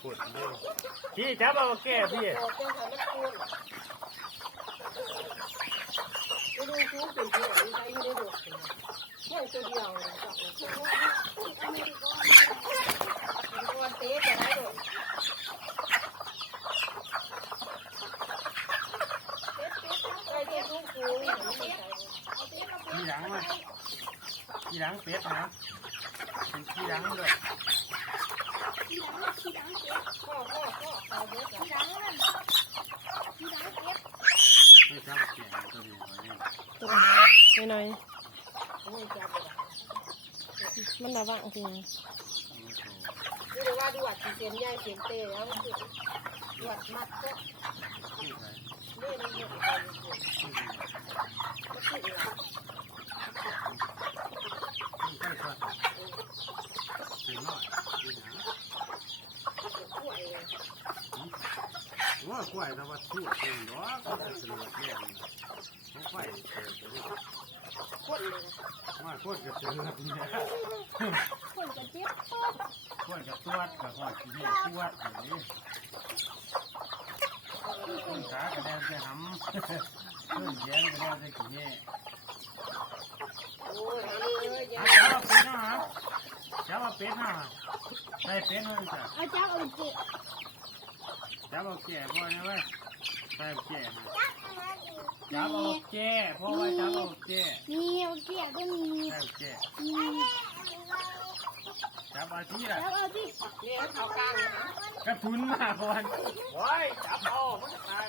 ขุดพี่จับเอาแก้พี่ดูชูเป็นที่ไหนใช้ไม่ได้ดูแค่ตัวเดียวตัวเต๊ะจะได้ดูขี้หลังมาขี้หลังเป็ดนะเป็นขี้หลังด้วยไม่ทราบเสียงตัวนี้ตัวน้อยมันระวังจริงดูว่าดูวัดเสียนใหญ่เสียนเตะแล้วดูวัดมัดก็เลื่อนเลื่อนไปก็ขึ้นละไม่ใช่ครับเสียงน้อยว่ากล้วยแต่ว่าชั่วเองเนาะก็จะเสือกแม่ต้องไฟเสือกเลยคนเลยว่าโคตรกระเสือกเนี่ยคนจะเจ็บโคตรกระตัวกับหอดขี้เหนียวตัวอย่างนี้คนขากระแดงจะหำเพื่อนแย้งกระแดงจะขี้เหนียวจับเอาเป็ดนะใส่เป็ดหน่อยจ้ะเอาจับเอาเจ็บจับเอาแก่พ่อเนี่ยเว้ยใส่แก่จับเอาแก่พ่อไว้จับเอาแก่มีเอาเจ็บก็มีใส่แก่จับเอาที่ละจับเอาที่เนี่ยเอากลางกระทุนมาก่อนโอ้ยจับเอามันจะตาย